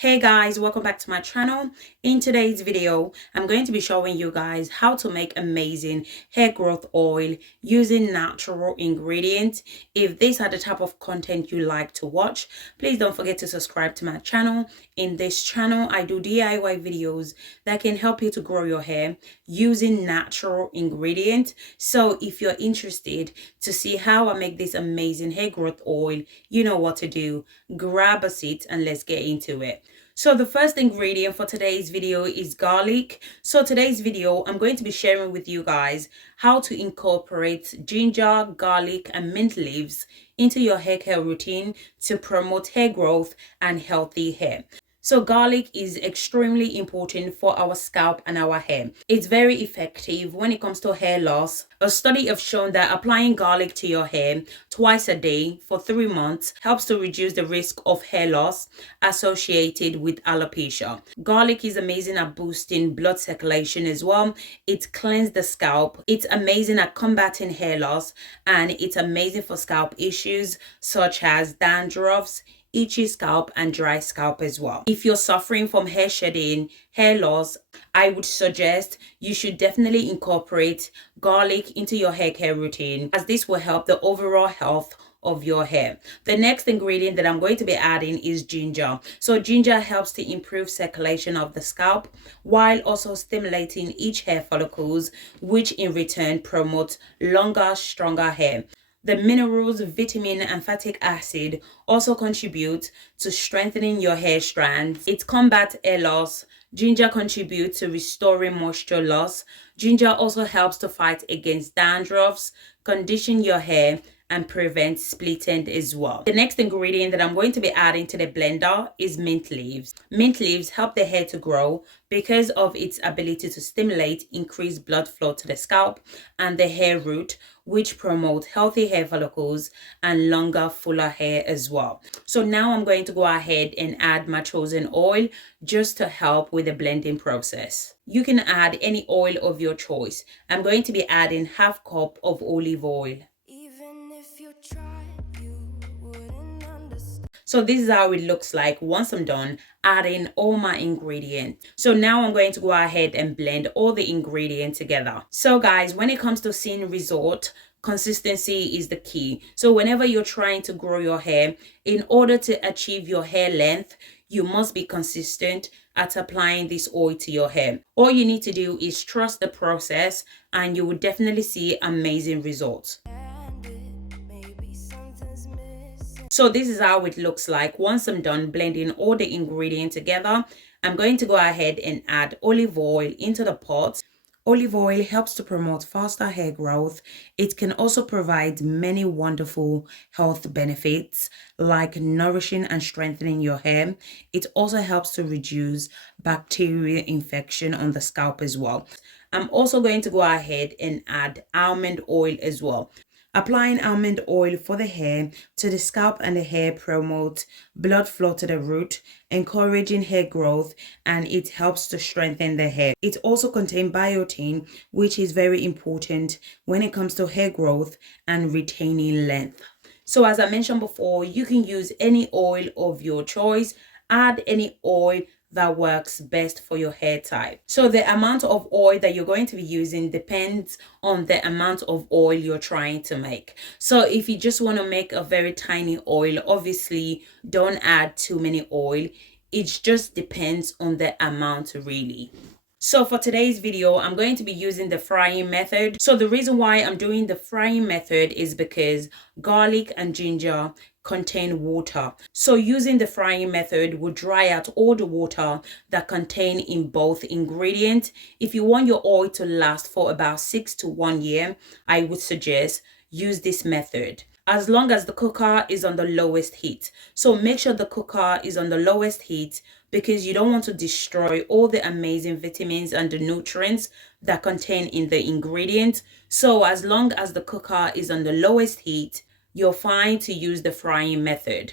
Hey guys, welcome back to my channel. In today's video, I'm going to be showing you guys how to make amazing hair growth oil using natural ingredients. If these are the type of content you like to watch, please don't forget to subscribe to my channel. In this channel, I do DIY videos that can help you to grow your hair using natural ingredients. So if you're interested to see how I make this amazing hair growth oil, you know what to do. Grab a seat and let's get into it. So the first ingredient for today's video is garlic. So today's video, I'm going to be sharing with you guys how to incorporate ginger, garlic, and mint leaves into your hair care routine to promote hair growth and healthy hair. So garlic is extremely important for our scalp and our hair. It's very effective when it comes to hair loss. A study has shown that applying garlic to your hair twice a day for 3 months helps to reduce the risk of hair loss associated with alopecia. Garlic is amazing at boosting blood circulation as well. It cleanses the scalp. It's amazing at combating hair loss, and it's amazing for scalp issues such as dandruffs, itchy scalp, and dry scalp as well. If you're suffering from hair shedding, hair loss, I would suggest you should definitely incorporate garlic into your hair care routine, as this will help the overall health of your hair. The next ingredient that I'm going to be adding is ginger. So ginger helps to improve circulation of the scalp while also stimulating each hair follicles, which in return promotes longer, stronger hair. The minerals, vitamin, and fatty acid also contribute to strengthening your hair strands. It combats hair loss. Ginger contributes to restoring moisture loss. Ginger also helps to fight against dandruffs, condition your hair, and prevent splitting as well. The next ingredient that I'm going to be adding to the blender is mint leaves. Mint leaves help the hair to grow because of its ability to stimulate increased blood flow to the scalp and the hair root, which promote healthy hair follicles and longer, fuller hair as well. So now I'm going to go ahead and add my chosen oil just to help with the blending process. You can add any oil of your choice. I'm going to be adding half cup of olive oil. So this is how it looks like once I'm done adding all my ingredients. So now I'm going to go ahead and blend all the ingredients together. So guys, when it comes to seeing result, consistency is the key. So whenever you're trying to grow your hair, in order to achieve your hair length, you must be consistent at applying this oil to your hair. All you need to do is trust the process and you will definitely see amazing results. So this is how it looks like once I'm done blending all the ingredients together. I'm going to go ahead and add olive oil into the pot. Olive oil helps to promote faster hair growth. It can also provide many wonderful health benefits like nourishing and strengthening your hair. It also helps to reduce bacterial infection on the scalp as well. I'm also going to go ahead and add almond oil as well. Applying almond oil for the hair to the scalp and the hair promotes blood flow to the root, encouraging hair growth, and it helps to strengthen the hair. It also contains biotin, which is very important when it comes to hair growth and retaining length. So as I mentioned before, you can use any oil of your choice. Add any oil that works best for your hair type. So the amount of oil that you're going to be using depends on the amount of oil you're trying to make. So if you just want to make a very tiny oil, obviously don't add too many oil. It just depends on the amount really. So for today's video, I'm going to be using the frying method. So the reason why I'm doing the frying method is because garlic and ginger contain water. So using the frying method will dry out all the water that contain in both ingredients. If you want your oil to last for about 6 to 1 year, I would suggest use this method, as long as the cooker is on the lowest heat. So make sure the cooker is on the lowest heat because you don't want to destroy all the amazing vitamins and the nutrients that contain in the ingredient. So as long as the cooker is on the lowest heat, you're fine to use the frying method.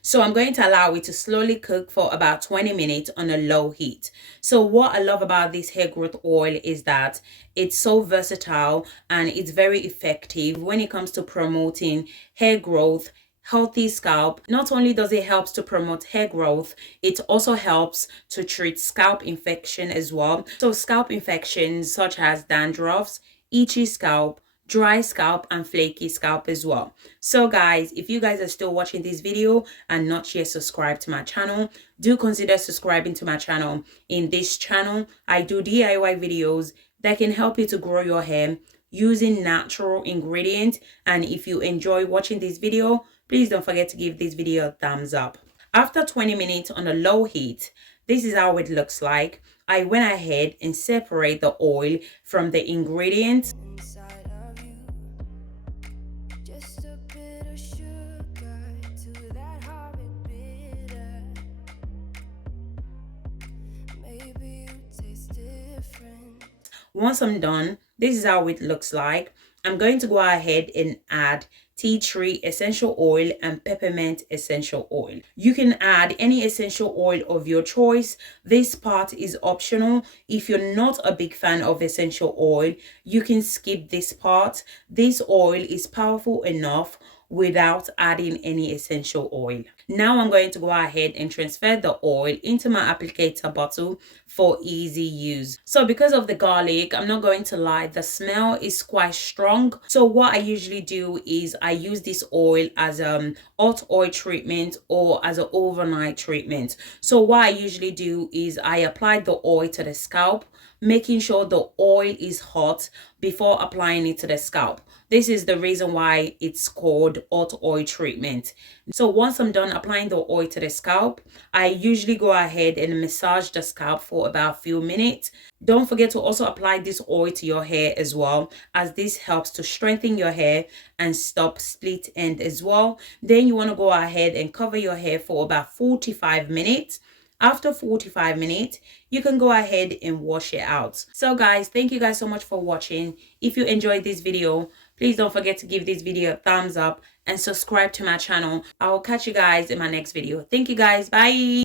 So I'm going to allow it to slowly cook for about 20 minutes on a low heat. So what I love about this hair growth oil is that it's so versatile and it's very effective when it comes to promoting hair growth healthy scalp. Not only does it help to promote hair growth, it also helps to treat scalp infection as well. So scalp infections such as dandruffs, itchy scalp, dry scalp, and flaky scalp as well. So guys, if you guys are still watching this video and not yet subscribed to my channel, do consider subscribing to my channel. In this channel, I do DIY videos that can help you to grow your hair using natural ingredients. And if you enjoy watching this video, please don't forget to give this video a thumbs up. After 20 minutes on a low heat, this is how it looks like. I went ahead and separate the oil from the ingredients. Once I'm done, this is how it looks like. I'm going to go ahead and add tea tree essential oil and peppermint essential oil. You can add any essential oil of your choice. This part is optional. If you're not a big fan of essential oil, you can skip this part. This oil is powerful enough without adding any essential oil. Now I'm going to go ahead and transfer the oil into my applicator bottle for easy use. So because of the garlic, I'm not going to lie, the smell is quite strong. So what I usually do is I use this oil as hot oil treatment or as an overnight treatment. So what I usually do is I apply the oil to the scalp, making sure the oil is hot before applying it to the scalp. This is the reason why it's called hot oil treatment. So once I'm done applying the oil to the scalp, I usually go ahead and massage the scalp for about a few minutes. Don't forget to also apply this oil to your hair as well, as this helps to strengthen your hair and stop split end as well. Then you want to go ahead and cover your hair for about 45 minutes. After 45 minutes, you can go ahead and wash it out. So guys, thank you guys so much for watching. If you enjoyed this video, please don't forget to give this video a thumbs up and subscribe to my channel. I will catch you guys in my next video. Thank you guys. Bye.